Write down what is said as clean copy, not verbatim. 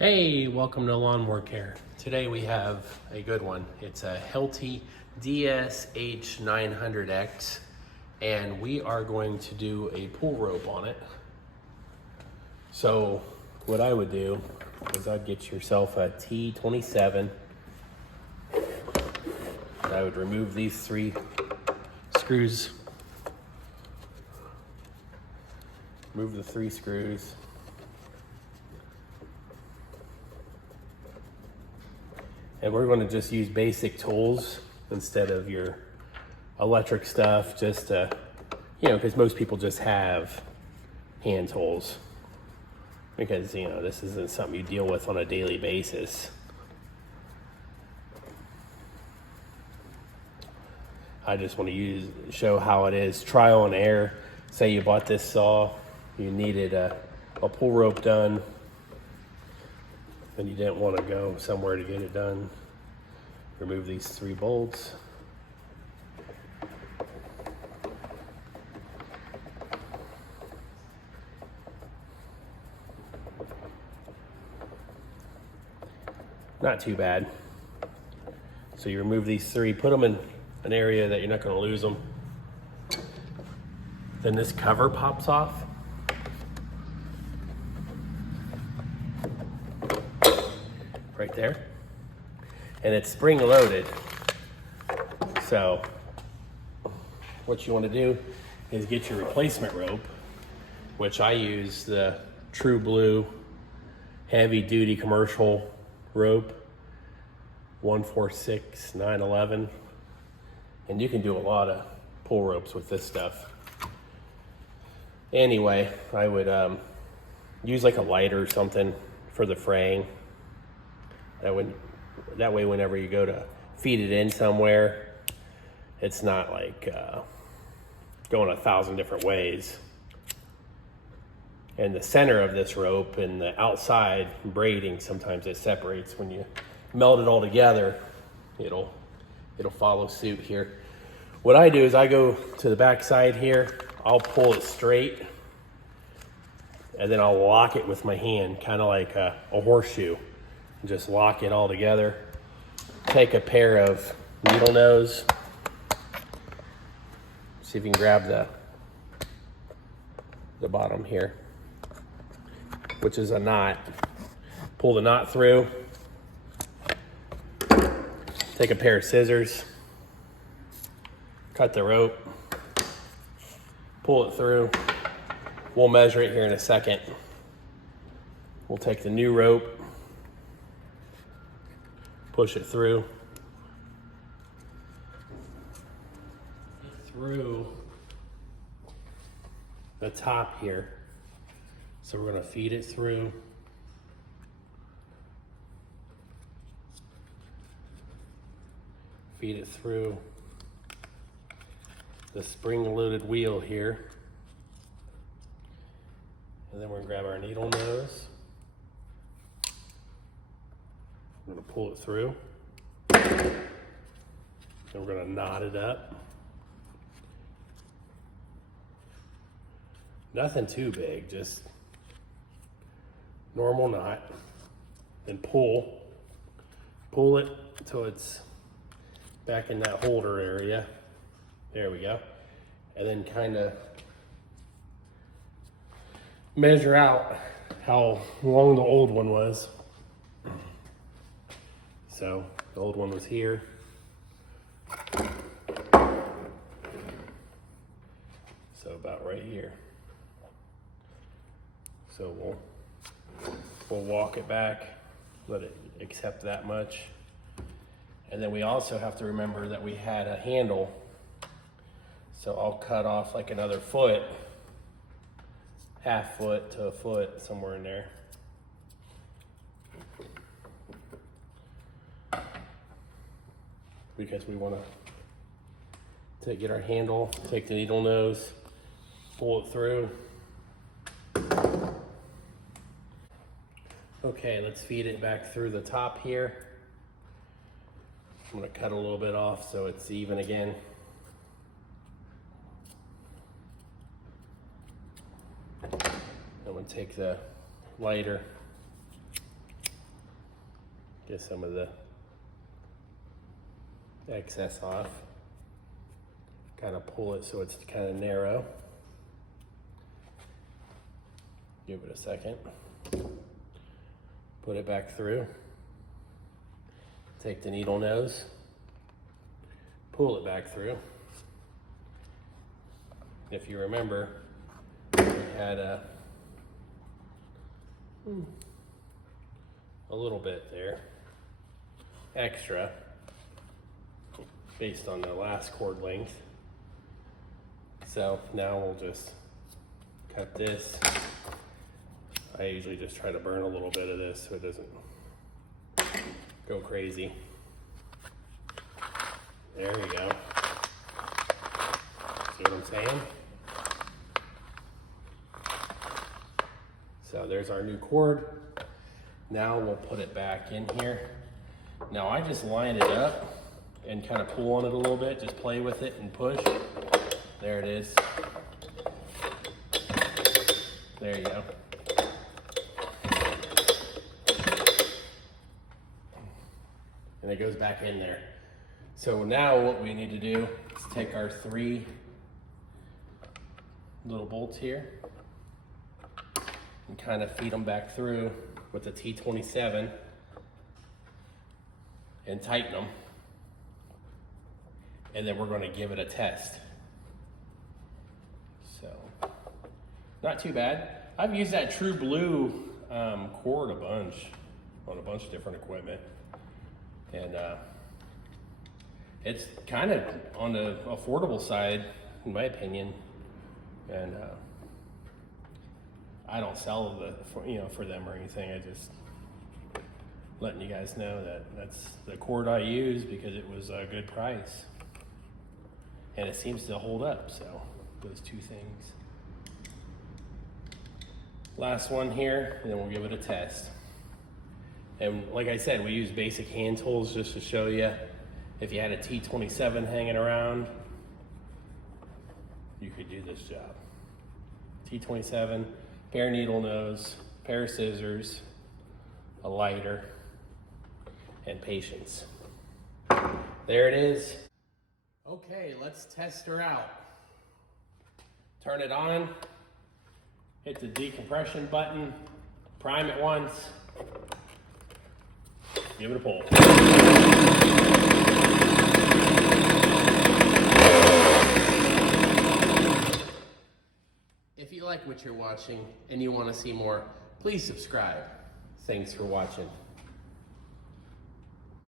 Hey, welcome to Lawnmower Care. Today we have a good one. It's a Hilti DSH 900X, and we are going to do a pull rope on it. So what I would do is I'd get yourself a T27. I would remove these 3 screws. Remove the 3 screws. And we're going to just use basic tools instead of your electric stuff, just to, because most people just have hand tools. Because, this isn't something you deal with on a daily basis. I just want to show how it is, trial and error. Say you bought this saw, you needed a pull rope done, and you didn't want to go somewhere to get it done. Remove these 3 bolts. Not too bad. So you remove these 3, put them in an area that you're not going to lose them. Then this cover pops off. Right there. And it's spring loaded. So what you want to do is get your replacement rope, which I use the True Blue heavy duty commercial rope, 146/911. And you can do a lot of pull ropes with this stuff. Anyway, I would use like a lighter or something for the fraying. That way whenever you go to feed it in somewhere, it's not like going 1,000 different ways. And the center of this rope and the outside braiding, sometimes it separates. When you melt it all together, it'll follow suit here. What I do is I go to the back side here, I'll pull it straight, and then I'll lock it with my hand, kind of like a horseshoe. Just lock it all together. Take a pair of needle nose. See if you can grab the bottom here, which is a knot. Pull the knot through. Take a pair of scissors. Cut the rope. Pull it through. We'll measure it here in a second. We'll take the new rope. Push it through the top here. So we're going to feed it through. Feed it through the spring-loaded wheel here. And then we're going to grab our needle nose. We're going to pull it through. And we're going to knot it up. Nothing too big, just normal knot. Then pull it until it's back in that holder area. There we go. And then kind of measure out how long the old one was. So the old one was here. So about right here. So we'll walk it back, let it accept that much. And then we also have to remember that we had a handle. So I'll cut off like another foot, half foot to a foot, somewhere in there. Because we want to get our handle, take the needle nose, pull it through. Okay, let's feed it back through the top here. I'm going to cut a little bit off so it's even again. I'm going to take the lighter, Get some of the excess off. Kind of pull it so it's kind of narrow. Give it a second. Put it back through. Take the needle nose, pull it back through. If you remember, we had a little bit there extra based on the last cord length. So now we'll just cut this. I usually just try to burn a little bit of this so it doesn't go crazy. There we go. See what I'm saying? So there's our new cord. Now we'll put it back in here. Now I just line it up and kind of pull on it a little bit, just play with it and push. There it is. There you go. And it goes back in there. So now what we need to do is take our 3 little bolts here and kind of feed them back through with the T27 and tighten them. And then we're going to give it a test. So, not too bad. I've used that True Blue cord a bunch on a bunch of different equipment. And it's kind of on the affordable side, in my opinion. And I don't sell for them or anything. I just letting you guys know that that's the cord I use because it was a good price. And it seems to hold up, so those 2 things. Last one here, and then we'll give it a test. And like I said, we use basic hand tools just to show you. If you had a T27 hanging around, you could do this job. T27, bare needle nose, pair of scissors, a lighter, and patience. There it is. Okay, let's test her out. Turn it on, hit the decompression button, prime it once, give it a pull. If you like what you're watching and you want to see more, please subscribe. Thanks for watching.